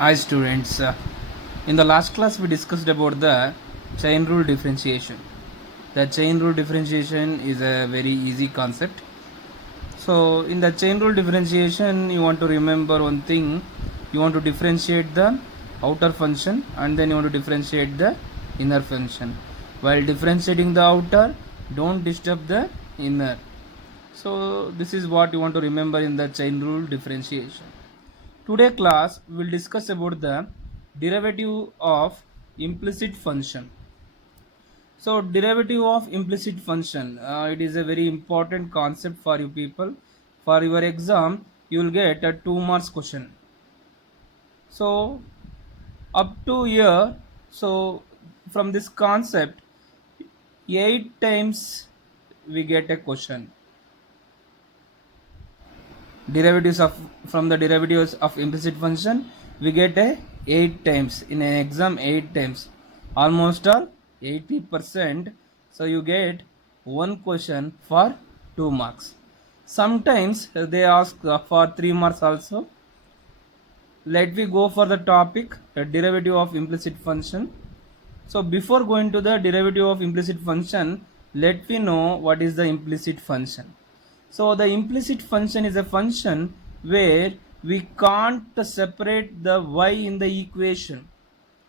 Hi students, in the last class we discussed about the chain rule differentiation. The chain rule differentiation is a very easy concept. So in the chain rule differentiation you want to remember one thing, you want to differentiate the outer function and then you want to differentiate the inner function. While differentiating the outer, don't disturb the inner. So this is what you want to remember in the chain rule differentiation. Today class we will discuss about the derivative of implicit function. So derivative of implicit function, it is a very important concept for you people. For your exam you will get a 2 marks question. So up to here, so from this concept 8 times we get a question. Derivatives of from the derivatives of implicit function we get a 8 times in an exam, 8 times, almost all 80%. So you get one question for 2 marks. Sometimes they ask for 3 marks also. Let me go for the topic, derivative of implicit function. So before going to the derivative of implicit function, let me know what is the implicit function. So the implicit function is a function where we can't separate the y in the equation.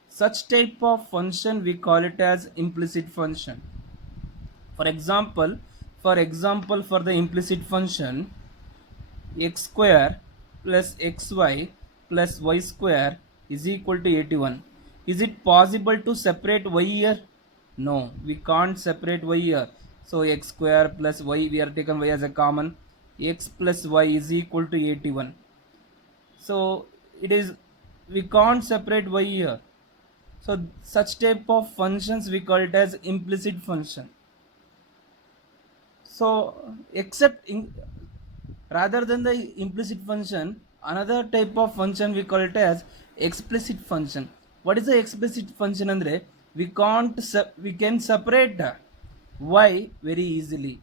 Such type of function we call it as implicit function. For example, for the implicit function, x square plus xy plus y square is equal to 81. Is it possible to separate y here? No, we can't separate y here. So x square plus y, we are taken y as a common. X plus y is equal to 81. So it is, we can't separate y here. So such type of functions we call it as implicit function. So except in, rather than the implicit function, another type of function we call it as explicit function. What is the explicit function? Andre, we can separate y very easily.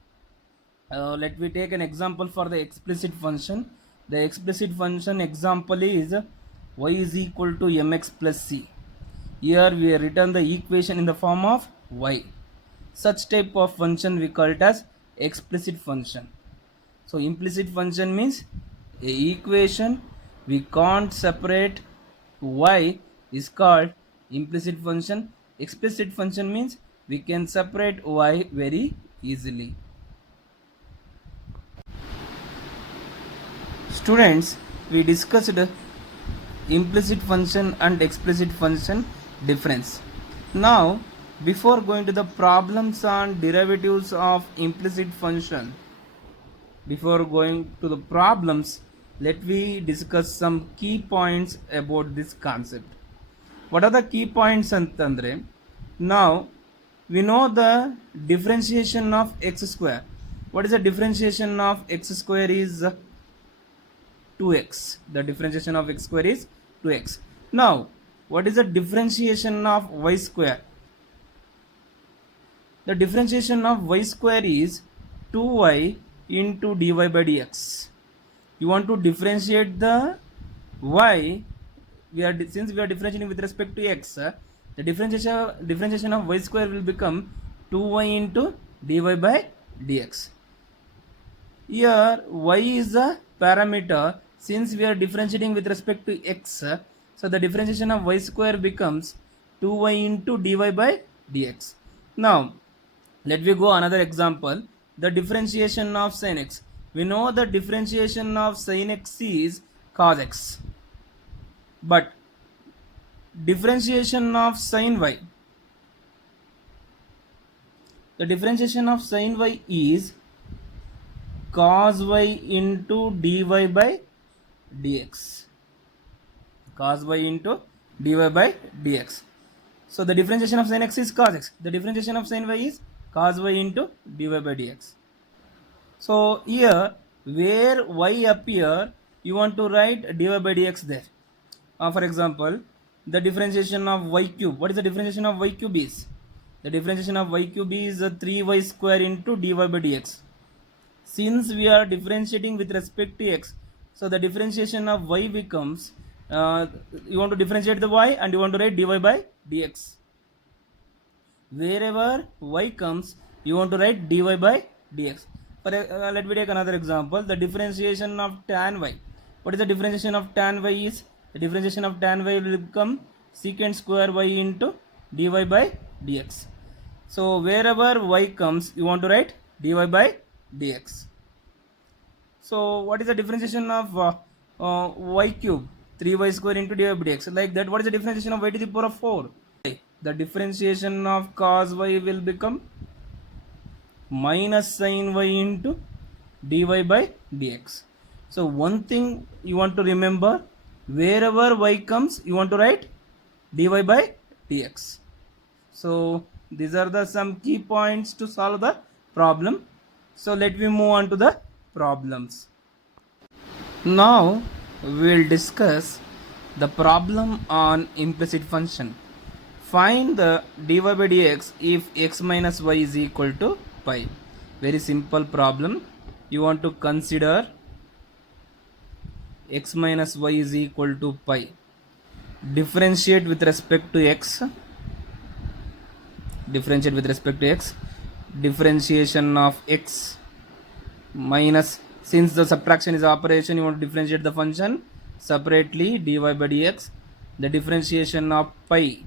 Let me take an example for the explicit function. The explicit function example is y is equal to mx plus c. Here we have written the equation in the form of y. Such type of function we call it as explicit function. So implicit function means a equation we can't separate y is called implicit function. Explicit function means we can separate y very easily. Students, we discussed implicit function and explicit function difference. Now before going to the problems on derivatives of implicit function, before going to the problems, let me discuss some key points about this concept. What are the key points antandre? Now we know the differentiation of x square. What is the differentiation of x square is 2x. The differentiation of x square is 2x. Now what is the differentiation of y square? The differentiation of y square is 2y into dy by dx. You want to differentiate the y, since we are differentiating with respect to x, the differentiation of y square will become 2y into dy by dx. Here y is a parameter, since we are differentiating with respect to x, so the differentiation of y square becomes 2y into dy by dx. Now let me go another example, the differentiation of sin x. We know the differentiation of sin x is cos x, but differentiation of sin y, the differentiation of sin y is cos y into dy by dx. Cos y into dy by dx. So the differentiation of sin x is cos x. The differentiation of sin y is cos y into dy by dx. So here where y appear, you want to write dy by dx there. For example, the differentiation of y cube. What is the differentiation of y cube is? The differentiation of y cube is 3y square into dy by dx. Since we are differentiating with respect to x, so the differentiation of y becomes you want to differentiate the y and you want to write dy by dx. Wherever y comes, you want to write dy by dx. Let me take another example. The differentiation of tan y. What is the differentiation of tan y is? The differentiation of tan y will become secant square y into dy by dx. So wherever y comes, you want to write dy by dx. So what is the differentiation of y cube? 3y square into dy by dx. Like that, what is the differentiation of y to the power of 4? The differentiation of cos y will become minus sin y into dy by dx. So one thing you want to remember, wherever y comes, you want to write dy by dx. So these are the some key points to solve the problem. So let me move on to the problems. Now we will discuss the problem on implicit function. Find the dy by dx if x minus y is equal to pi. Very simple problem. You want to consider x minus y is equal to pi. Differentiate with respect to x. Differentiate with respect to x. Differentiation of x minus, since the subtraction is operation, you want to differentiate the function separately, dy by dx. The differentiation of pi.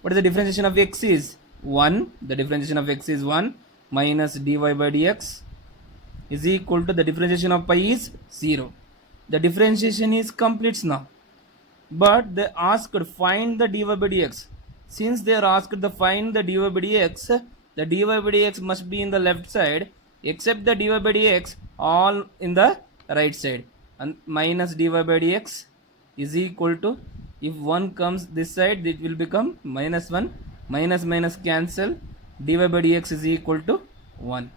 What is the differentiation of x is 1. The differentiation of x is 1 minus dy by dx is equal to the differentiation of pi is 0. The differentiation is complete now. But they asked find the dy by dx. Since they are asked to find the dy by dx, the dy by dx must be in the left side, except the dy by dx all in the right side. And minus dy by dx is equal to, if 1 comes this side, it will become minus 1. Minus minus cancel. Dy by dx is equal to 1.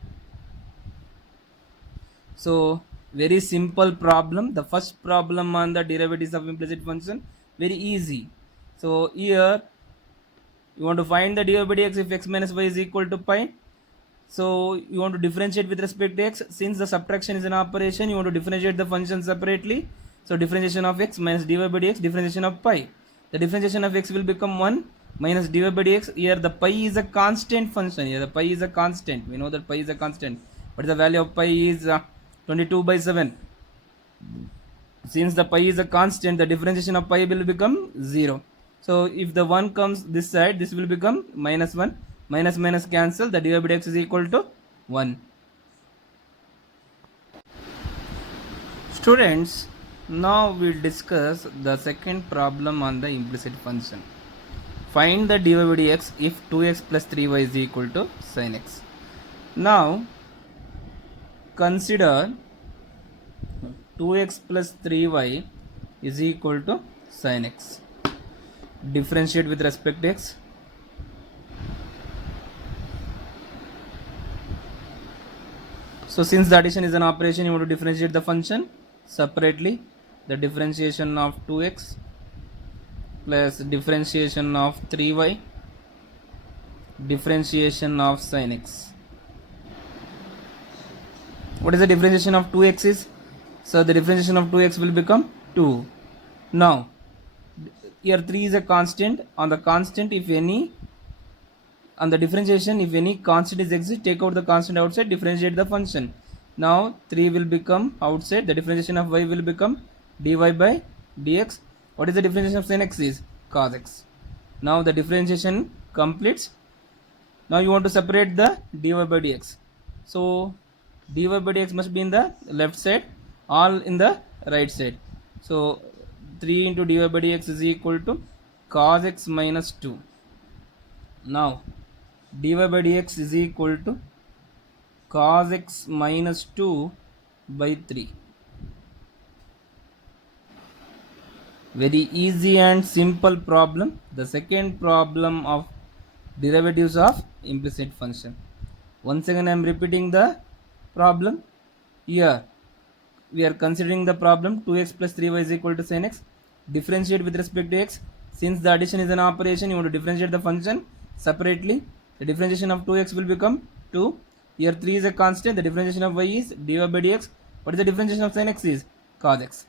So very simple problem. The first problem on the derivatives of implicit function, very easy. So here you want to find the dy by dx if x minus y is equal to pi. So you want to differentiate with respect to x. Since the subtraction is an operation, you want to differentiate the function separately. So differentiation of x minus dy by dx, differentiation of pi. The differentiation of x will become 1 minus dy by dx. Here the pi is a constant function. Here the pi is a constant. We know that pi is a constant. But the value of pi is 22 by 7. Since the pi is a constant, the differentiation of pi will become 0. So if the 1 comes this side, this will become minus 1. Minus minus cancel. The dy by dx is equal to 1. Students, now we'll discuss the second problem on the implicit function. Find the dy by dx if 2x plus 3y is equal to sin x. Now consider 2x plus 3y is equal to sin x. Differentiate with respect to x. So since the addition is an operation, you want to differentiate the function separately. The differentiation of 2x plus differentiation of 3y, differentiation of sin x. What is the differentiation of 2x is? So the differentiation of 2x will become 2. Now here 3 is a constant. On the constant, if any, on the differentiation, if any constant is exist, take out the constant outside, differentiate the function. Now 3 will become outside. The differentiation of y will become dy by dx. What is the differentiation of sin x is? Cos x. Now the differentiation completes. Now you want to separate the dy by dx. So dy by dx must be in the left side, all in the right side. So 3 into dy by dx is equal to cos x minus 2. Now dy by dx is equal to cos x minus 2 by 3. Very easy and simple problem. The second problem of derivatives of implicit function. Once again I am repeating the problem. Here we are considering the problem 2x plus 3y is equal to sin x. Differentiate with respect to x. Since the addition is an operation, you want to differentiate the function separately. The differentiation of 2x will become 2. Here 3 is a constant. The differentiation of y is dy by dx. What is the differentiation of sin x is? Cos x.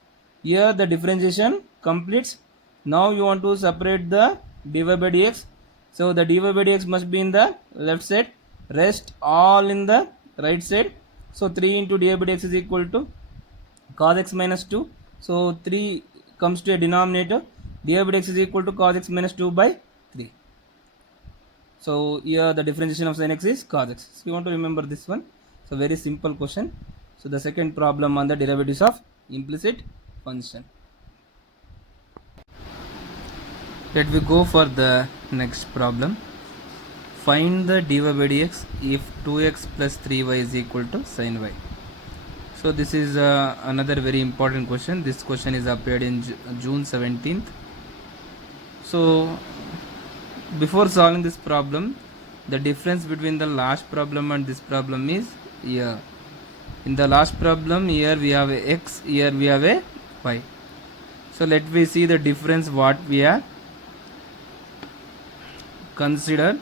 Here the differentiation completes. Now you want to separate the dy by dx. So the dy by dx must be in the left side, rest all in the right side. So 3 into dy by dx is equal to cos x minus 2. So 3 comes to a denominator. Dy by dx is equal to cos x minus 2 by 3. So here the differentiation of sin x is cos x. So you want to remember this one. So very simple question. So the second problem on the derivatives of implicit function. Let we go for the next problem. Find the dy by dx if 2x plus 3y is equal to sin y. So this is another very important question. This question is appeared in June 17th. So before solving this problem, the difference between the last problem and this problem is here. In the last problem, here we have a x, here we have a y. So let we see the difference what we have considered.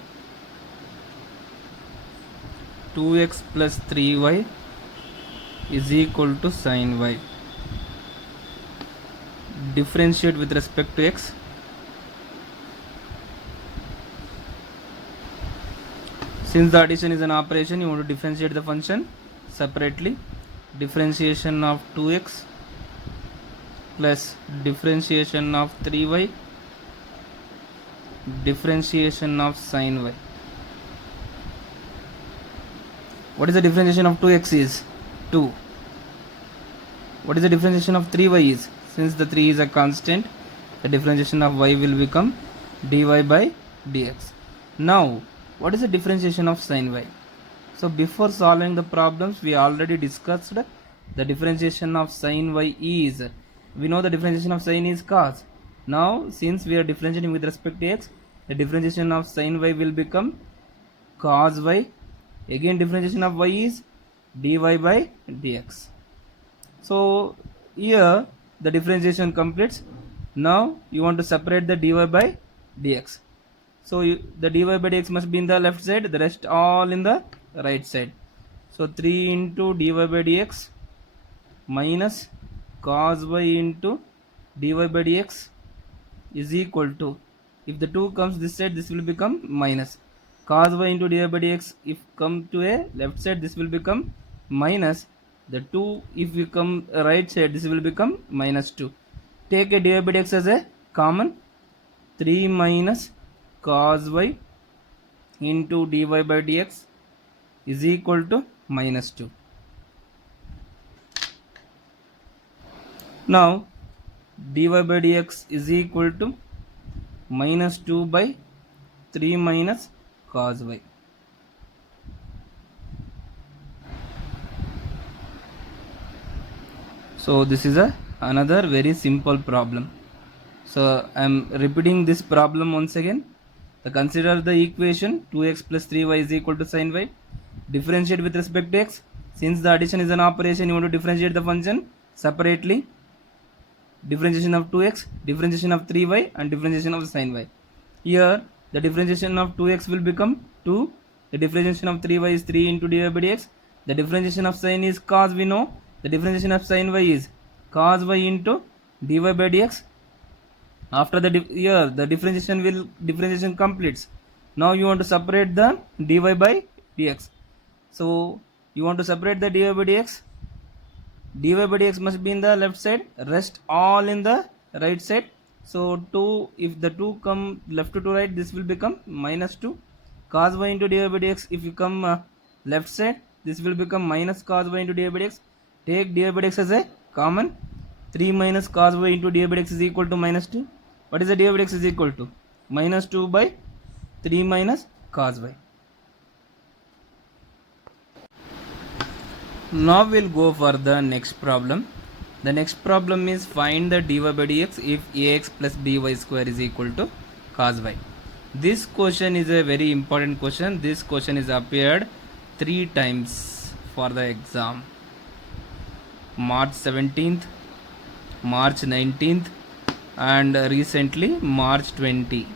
2x plus 3y is equal to sin y. Differentiate with respect to x. Since the addition is an operation, you want to differentiate the function separately. Differentiation of 2x plus differentiation of 3y, differentiation of sin y. What is the differentiation of 2x is 2. What is the differentiation of 3y is? Since the 3 is a constant, the differentiation of y will become dy by dx. Now what is the differentiation of sin y? So before solving the problems, we already discussed the differentiation of sin y is, we know the differentiation of sin is cos. Now since we are differentiating with respect to x, the differentiation of sin y will become cos y. Again differentiation of y is dy by dx. So here the differentiation completes. Now you want to separate the dy by dx. So the dy by dx must be in the left side, the rest all in the right side. So 3 into dy by dx minus cos y into dy by dx is equal to, if the 2 comes this side, this will become minus. Cos y into dy by dx, if come to a left side, this will become minus. The 2 if we come right side, this will become minus 2. Take a dy by dx as a common. 3 minus cos y into dy by dx is equal to minus 2. Now dy by dx is equal to minus 2 by 3 minus cos y. So this is another very simple problem. So I am repeating this problem once again. Consider the equation 2x plus 3y is equal to sin y. Differentiate with respect to x. Since the addition is an operation, you want to differentiate the function separately. Differentiation of 2x, differentiation of 3y, and differentiation of sin y. Here the differentiation of 2x will become 2. The differentiation of 3y is 3 into dy by dx. The differentiation of sin is cos, we know. The differentiation of sin y is cos y into dy by dx. After the here the differentiation completes. Now you want to separate the dy by dx. So you want to separate the dy by dx. Dy by dx must be in the left side, rest all in the right side. So 2, if the 2 come left to right, this will become minus 2. Cos y into dy by dx, if you come left side, this will become minus cos y into dy by dx. Take dy by dx as a common. 3 minus cos y into dy by dx is equal to minus 2. What is the dy by dx is equal to? Minus 2 by 3 minus cos y. Now we'll go for the next problem. The next problem is find the dy by dx if ax plus by square is equal to cos y. This question is a very important question. This question is appeared 3 times for the exam. March 17th, March 19th, and recently March 20.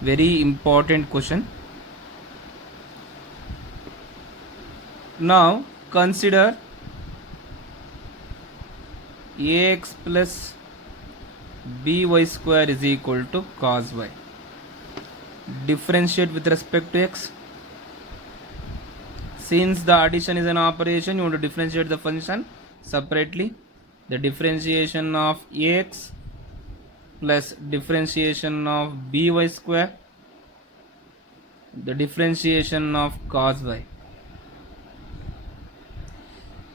Very important question. Now consider ax plus by square is equal to cos y. Differentiate with respect to x. Since the addition is an operation, you want to differentiate the function separately. The differentiation of ax plus differentiation of by square, the differentiation of cos y.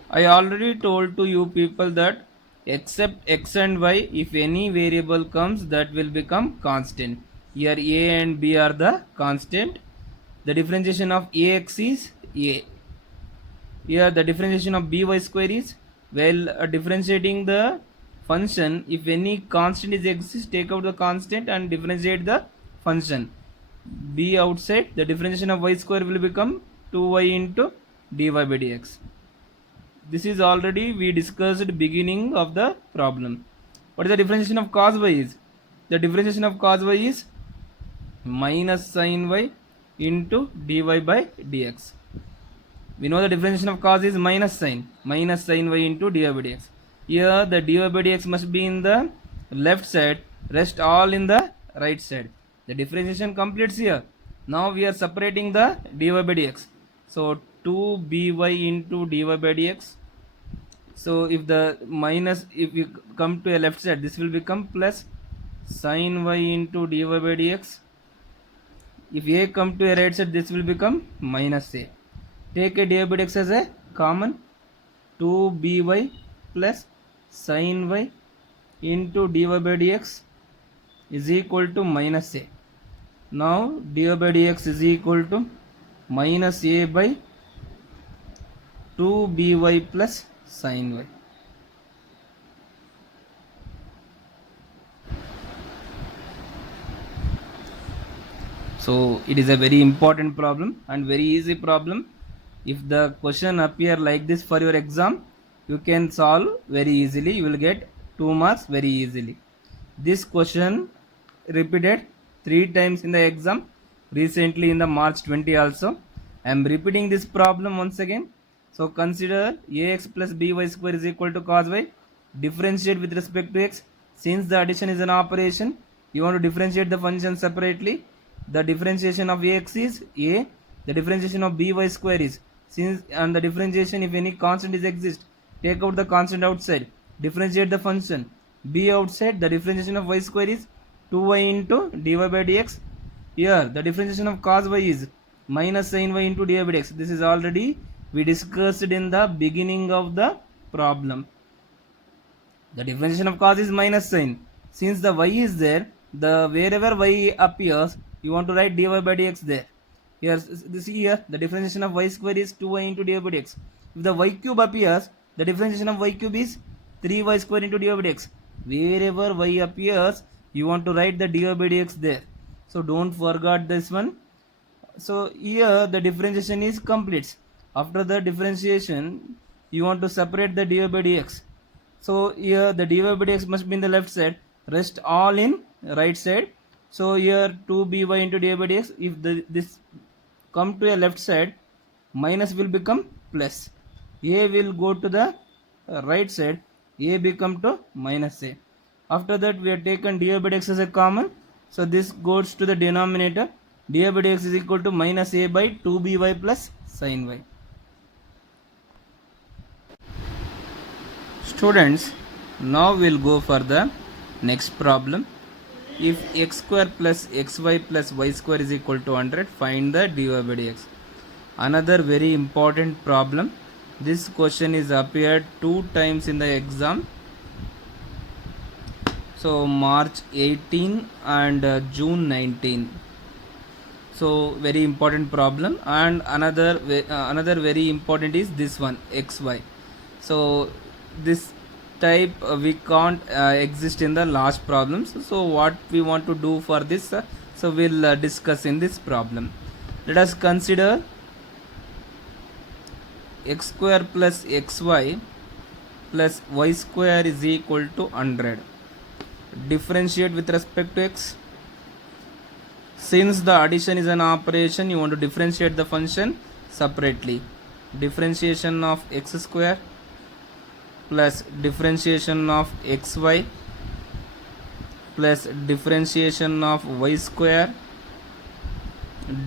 I already told to you people that except x and y, if any variable comes, that will become constant. Here a and b are the constant. The differentiation of ax is a. Here the differentiation of by square is, well, differentiating the function, if any constant is exists, take out the constant and differentiate the function. B outside, the differentiation of y square will become 2y into dy by dx. This is already we discussed beginning of the problem. What is the differentiation of cos y is? The differentiation of cos y is minus sin y into dy by dx. We know the differentiation of cos is minus sin y into dy by dx. Here the dy by dx must be in the left side, rest all in the right side. The differentiation completes here. Now we are separating the dy by dx. So 2by into dy by dx. So if the minus, if you come to a left side, this will become plus sin y into dy by dx. If a come to a right side, this will become minus a. Take a dy by dx as a common, 2by plus sin y into dy by dx is equal to minus a. Now dy by dx is equal to minus a by 2by plus sin y. So it is a very important problem and very easy problem. If the question appear like this for your exam, you can solve very easily. You will get 2 marks very easily. This question repeated 3 times in the exam, recently in the March 20 also. I am repeating this problem once again. So consider ax plus by square is equal to cos y. Differentiate with respect to x. Since the addition is an operation, you want to differentiate the function separately. The differentiation of ax is a. The differentiation of by square is, since, and the differentiation, if any constant is exist, take out the constant outside, differentiate the function. B outside, the differentiation of y square is 2y into dy by dx. Here the differentiation of cos y is minus sin y into dy by dx. This is already we discussed in the beginning of the problem. The differentiation of cos is minus sin. Since the y is there, the wherever y appears, you want to write dy by dx there. Here, the differentiation of y square is 2y into dy by dx. If the y cube appears, the differentiation of y cube is 3y square into dy by dx. Wherever y appears, you want to write the dy by dx there. So don't forget this one. So here the differentiation is complete. After the differentiation, you want to separate the dy by dx. So here the dy by dx must be in the left side, rest all in right side. So here 2by into dy by dx, if this come to a left side, minus will become plus. A will go to the right side, a become to minus a. After that we have taken dy by dx as a common. So this goes to the denominator. Dy by dx is equal to minus a by 2by plus sin y. Students, now we'll go for the next problem. If x square plus xy plus y square is equal to 100, find the dy by dx. Another very important problem. This question is appeared 2 times in the exam. So March 18 and June 19. So very important problem. And another very important is this one, xy. So this type we can't exist in the last problems. So what we want to do for this, so we'll discuss in this problem. Let us consider x square plus xy plus y square is equal to 100. Differentiate with respect to x. Since the addition is an operation, you want to differentiate the function separately. Differentiation of x square plus differentiation of xy plus differentiation of y square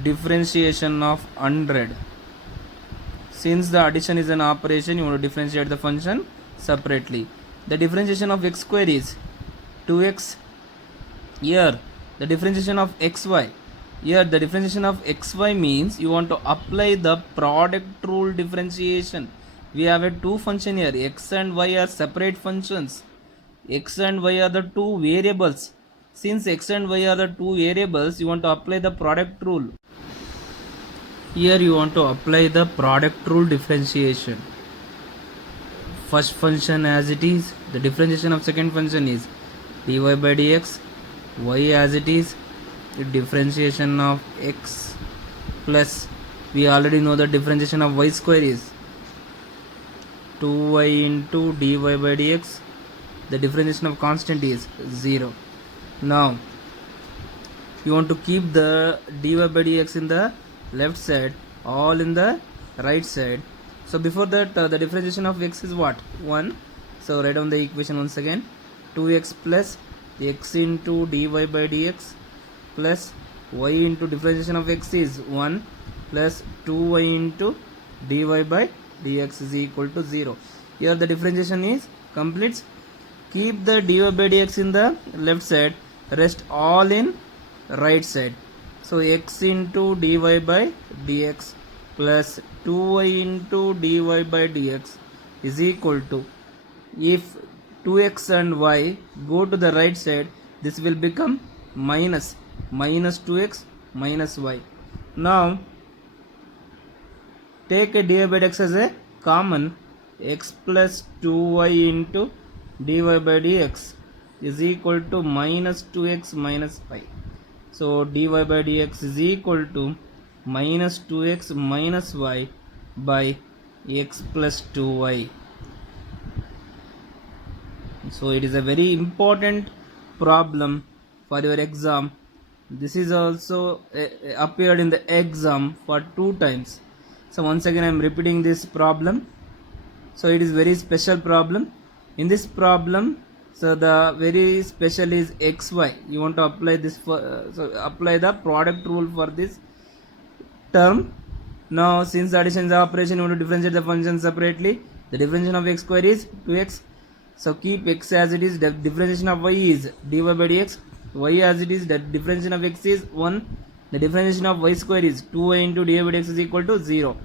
differentiation of 100. Since the addition is an operation, you want to differentiate the function separately. The differentiation of x square is 2x. Here the differentiation of xy, here the differentiation of xy means you want to apply the product rule differentiation. We have a two function here, x and y are separate functions. X and y are the two variables. Since x and y are the two variables, you want to apply the product rule. Here you want to apply the product rule differentiation. First function as it is, the differentiation of second function is dy by dx, y as it is, the differentiation of x plus, we already know the differentiation of y square is 2y into dy by dx, the differentiation of constant is 0. Now you want to keep the dy by dx in the left side, all in the right side. So before that the differentiation of x is what? 1. So write down the equation once again. 2x plus x into dy by dx plus y into differentiation of x is 1 plus 2y into dy by dx is equal to 0. Here the differentiation is complete. Keep the dy by dx in the left side, rest all in right side. So x into dy by dx plus 2y into dy by dx is equal to, if 2x and y go to the right side, this will become minus 2x minus y. Now take a dy by dx as a common, x plus 2y into dy by dx is equal to minus 2x minus y. So dy by dx is equal to minus 2x minus y by x plus 2y. So it is a very important problem for your exam. This is also appeared in the exam for 2 times. So once again I am repeating this problem. So it is very special problem. In this problem, so the very special is xy. You want to apply this for, so apply the product rule for this term. Now since the addition is the operation, you want to differentiate the function separately. The differentiation of x square is 2x. So keep x as it is. The differentiation of y is dy by dx. Y as it is. The differentiation of x is 1. The differentiation of y square is 2y into dy by dx is equal to 0.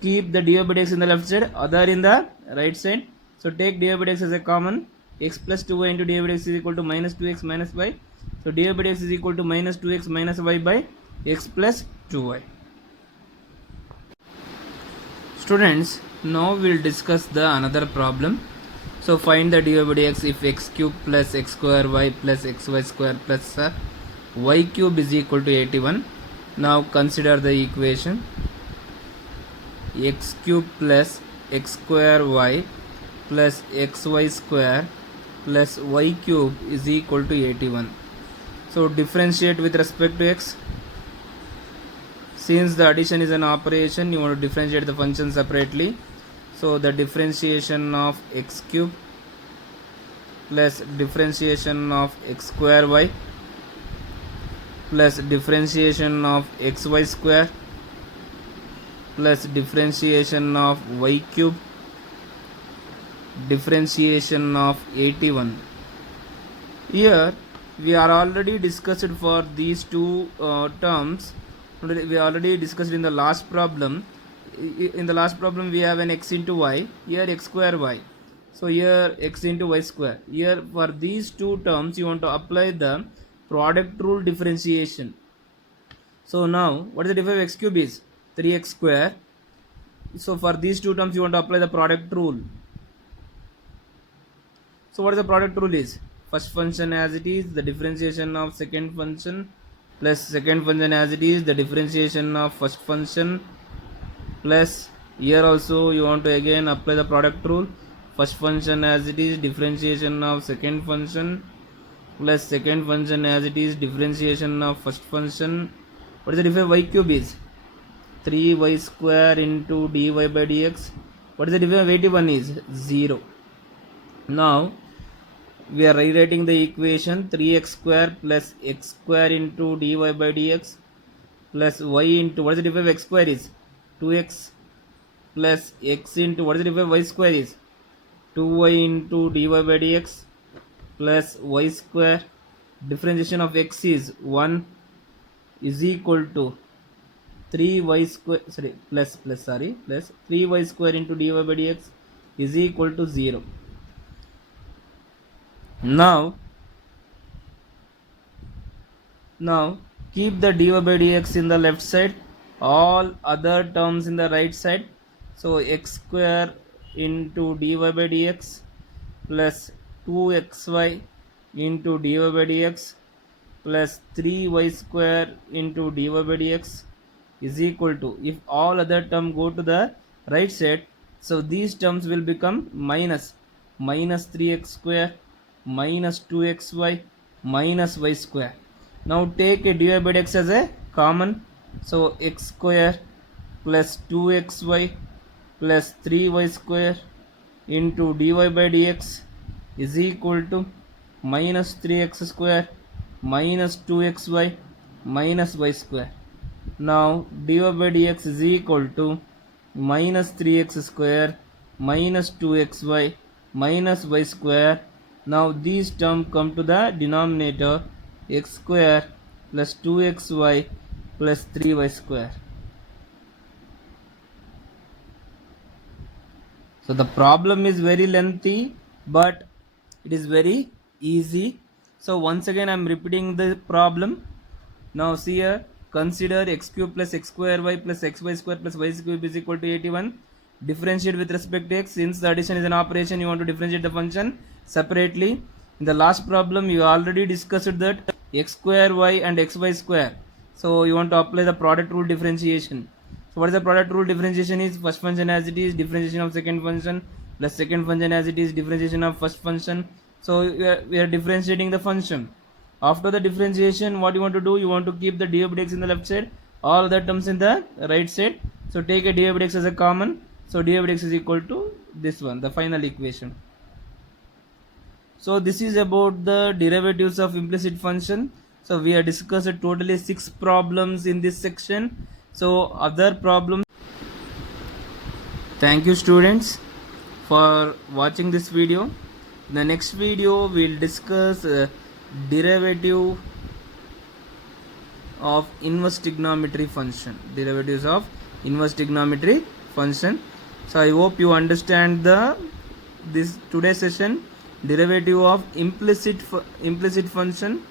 Keep the dy by dx in the left side, other in the right side. So take dy by dx as a common. X plus 2y into dy by dx is equal to minus 2x minus y. So dy by dx is equal to minus 2x minus y by x plus 2y. Students, now we will discuss the another problem. So find the dy by dx if x cube plus x square y plus xy square plus y cube is equal to 81. Now consider the equation. X cube plus x square y plus xy square plus y cube is equal to 81. So differentiate with respect to x. Since the addition is an operation, you want to differentiate the function separately. So the differentiation of x cube plus differentiation of x square y plus differentiation of xy square plus differentiation of y cube differentiation of 81. Here we are already discussed for these two terms. We already discussed in the last problem. In the last problem we have an x into y, here x square y. So here x into y square. Here for these two terms you want to apply the product rule differentiation. So now what is the difference of x cube is 3x square. So for these two terms you want to apply the product rule. So what is the product rule is? First function as it is, the differentiation of second function plus second function as it is, the differentiation of first function plus here also you want to again apply the product rule. First function as it is, differentiation of second function plus second function as it is, differentiation of first function. What is the difference? Y cube is 3y square into dy by dx. What is the difference of 81 is 0. Now we are rewriting the equation 3x square plus x square into dy by dx plus y into, what is the difference of x square is 2x plus x into, what is the difference of y square is 2y into dy by dx plus y square, differentiation of x is 1 is equal to 3y square, sorry, plus 3y square into dy by dx is equal to 0. Now keep the dy by dx in the left side, all other terms in the right side. So x square into dy by dx plus 2xy into dy by dx plus 3y square into dy by dx is equal to, if all other term go to the right side, so these terms will become minus 3x square minus 2xy minus y square. Now take a dy by dx as a common, so x square plus 2xy plus 3y square into dy by dx is equal to minus 3x square minus 2xy minus y square. Now dy by dx is equal to minus 3x square minus 2xy minus y square. Now these terms come to the denominator, x square plus 2xy plus 3y square. So the problem is very lengthy, but it is very easy. So once again I am repeating the problem. Now see here, consider x cube plus x square y plus xy square plus y cube is equal to 81. Differentiate with respect to x. Since the addition is an operation, you want to differentiate the function separately. In the last problem you already discussed that x square y and xy square, so you want to apply the product rule differentiation. So what is the product rule differentiation is, first function as it is, differentiation of second function, plus second function as it is, differentiation of first function. So we are differentiating the function. After the differentiation, what you want to do, you want to keep the dy by dx in the left side, all the terms in the right side. So take a dy by dx as a common, so dy by dx is equal to this one, the final equation. So this is about the derivatives of implicit function. So we have discussed totally 6 problems in this section. So other problems. Thank you students for watching this video. In the next video we'll discuss derivative of inverse trigonometry function, derivatives of inverse trigonometry function. So I hope you understand this today's session, derivative of implicit function.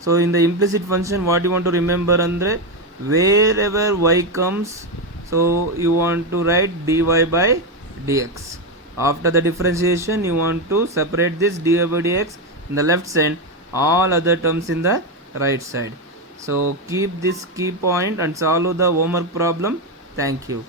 So in the implicit function, what you want to remember andre, wherever y comes, so you want to write dy by dx. After the differentiation, you want to separate this dy by dx in the left side, all other terms in the right side. So keep this key point and solve the homework problem. Thank you.